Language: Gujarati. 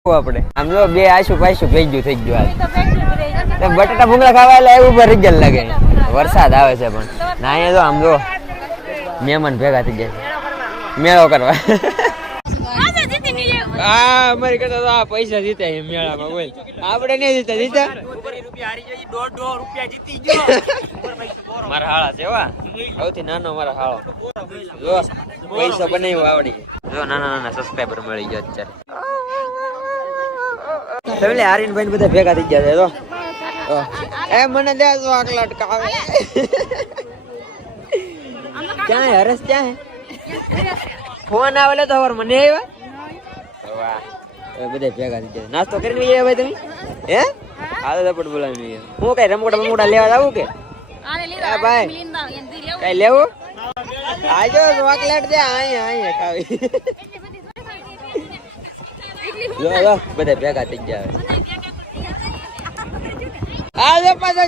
આપણે આમ જો બે આશુ પાછું ભેગું થઈ ગયું આજ બટાટા ભૂંગળા ખાવા એટલે એવું પર રિઝલ્ટ લાગે વરસાદ આવે છે પણ ના અહીંયા જો આમ જો મહેમાન ભેગા થઈ ગયા મેળો કરવા હા અમારી કરતા તો આ પૈસા જીતે મેળામાં બોલ આપણે નહીં જીતા જીતા મારા હાળા છે વા સૌથી નાનો મારા હાળો જો પૈસા બનાવ્યો આવડી જો નાના સબસ્ક્રાઇબર મળી ગયા અત્યારે એટલે આર્યનભાઈ બધા ભેગા થઈ ગયા છે તો એ મને દે તો આકલા અટકાવે ક્યાં હે હરેશ ક્યાં હે ફોન આવેલો તો ખબર મને આવ્યા વાહ બધા ભેગા થઈ ગયા નાસ્તો કરીને આવ્યા ભાઈ તમે હે હાલ તો પણ બોલાવી હું કઈ રમકડા લેવા આવું કે ભાઈ કઈ લેવું આજો ચોકલેટ દે અહીંયા ખાવી બધા ભેગા થઈ ગયા આ પાછા